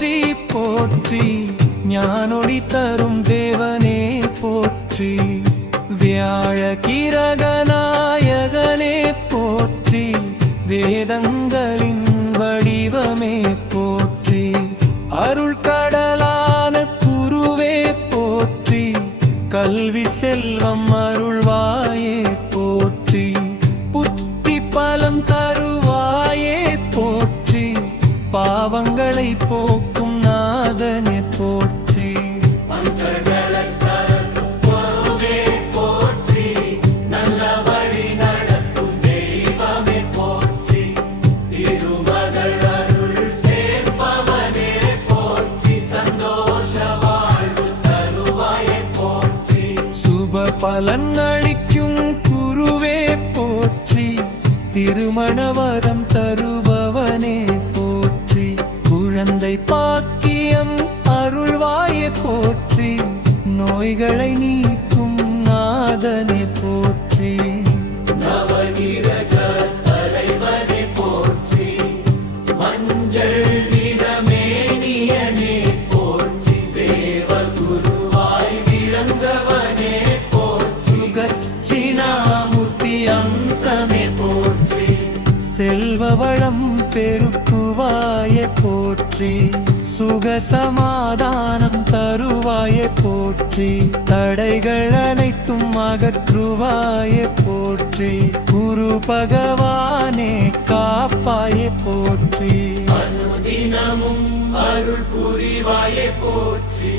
போற்றி போற்றி ஞானொளி தரும் தேவனே போற்றி வியாழ கிரகநாயகனே போற்றி வேதங்களின் வடிவமே போற்றி அருள் கடலான குருவே போற்றி கல்வி செல்வம் அருள்வாயே போற்றி புத்தி பலம் தருவாயே போற்றி பாவங்களை போக்கும் நாதனே போற்றி நல்ல வழி நடத்தும் தெய்வமே போற்றி திருமகள் அருள் சேர்ப்பவனே போற்றி சந்தோஷ வாழ்வு தருவாயே போற்றி சுப பலன் அளிக்கும் குருவே போற்றி திருமணவரம் தருபவனே போற்றி குழந்தை பாக்கியம் அருள்வாயே போற்றி நோய்களை நீக்கும் நாதனே போற்றி நவகிரக தலைவனே போற்றி மஞ்சள் நிறமேனியனே போற்றி தேவ குருவாய் விளங்கவனே போற்றி தட்சிணாமூர்த்தி அம்சமே போற்றி செல்வ வளம் பெருக்குவாயே போற்றி சுக சமாதானம் தருவாயே போற்றி தடைகள் அனைத்தும் அகற்றுவாயே போற்றி குரு பகவானே காப்பாயே போற்றி அனுதினமும் அருள் புரிவாயே போற்றி